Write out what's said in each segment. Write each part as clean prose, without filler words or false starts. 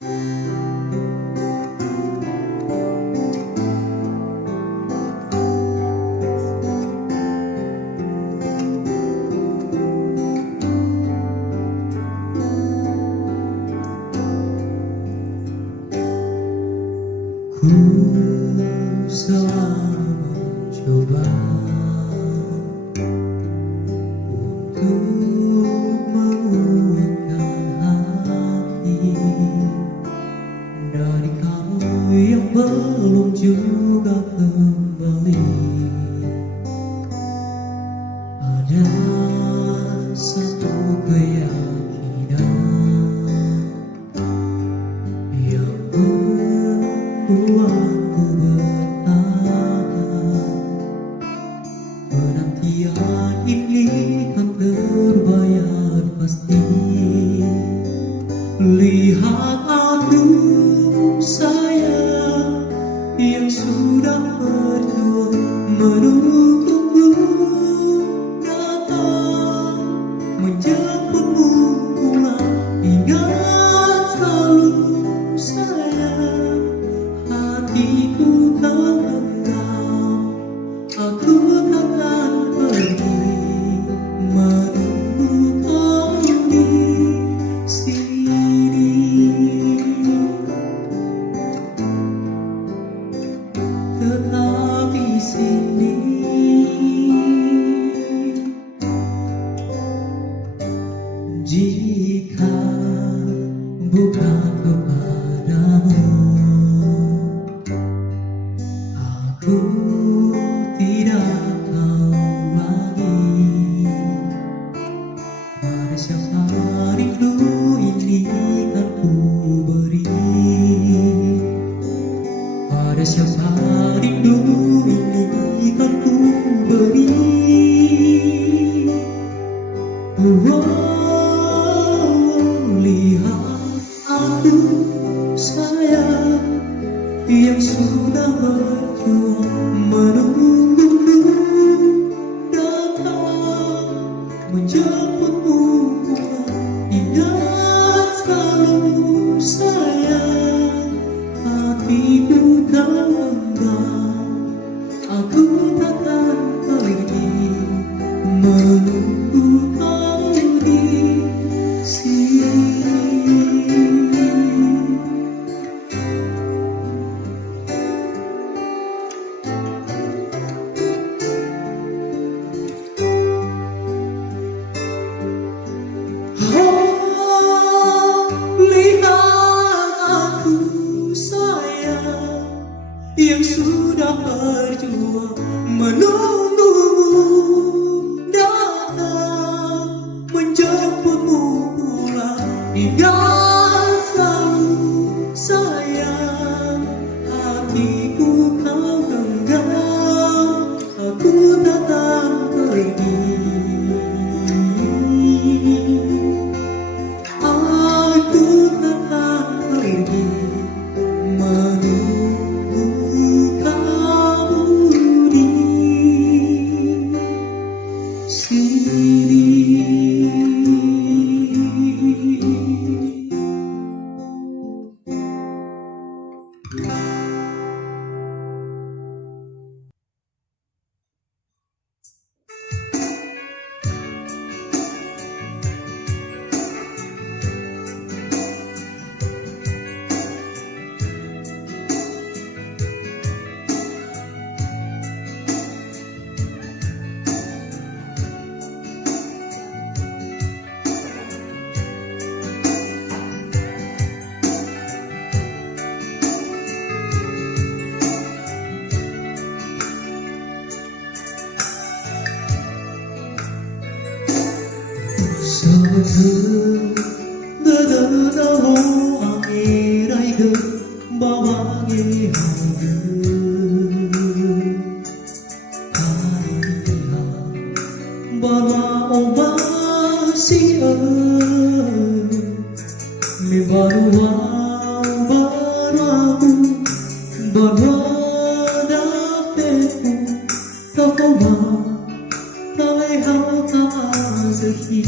Ku selalu mencoba untuk menguatkan hati dari kamu yang belum juga kembali. Ada satu keyakinan yang membuatku bertahan. Penantian ini kan terbayar pasti. Lihat aku sayang yang sudah berjuang menunggumu datang menjemputmu pulang. Ingat selalu sayang, hatiku kau genggam, aku takkan pergi menunggu kau di sini. Tetap di sini. Jika bukan kepadamu, aku tidak tahu lagi pada siapa rindu ini kan ku beri. Pada siapa rindu ini kan ku beri. Lihat aku sayang yang sudah berjuang menunggumu datang menjemputmu pulang. Ingat selalu sayang, hatiku kau genggam, aku takkan pergi menunggu kau di sini. Lihat aku sayang yang sudah berjuang menunggumu datang menjemputmu pulang. Ingat selalu sayang, hatiku kau genggam, aku takkan pergi. Aku takkan pergi menunggu kamu di sini. Satu dadadaho angirai ge bawangi haru kaiha bala obasi me barua baraku barada teku takoma taleha kaazaki.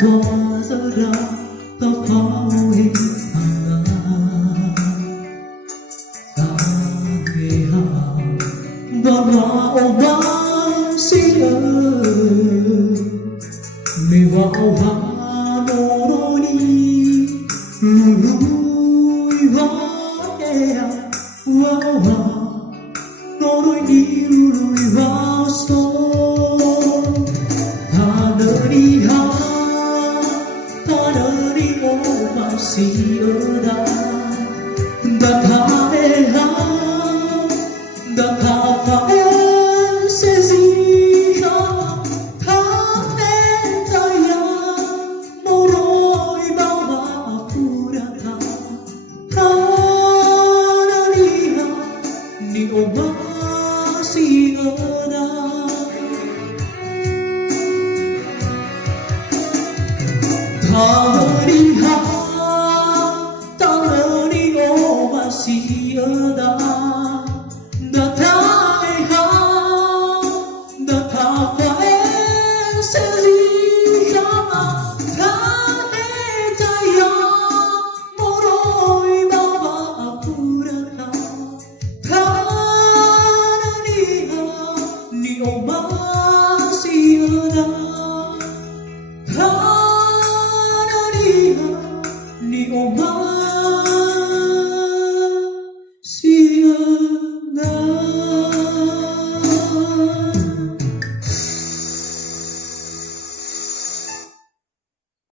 hoa rơi ra tóc pháo hình hàng ngàn nghề hào vạn hoa ô vang xí ơi mình vào hoa nô đôi đi lùi hoa vào hoa nô đôi đi lùi vào sông ta nỡ đi ha ta nỡ đi ô mà xì ở đó đã tha ê ha đã tha phải em sẽ gì ha tha em ta ya nô đôi bao mà phu đã tha ta nỡ đi ha đi ô mà xì ở đó ta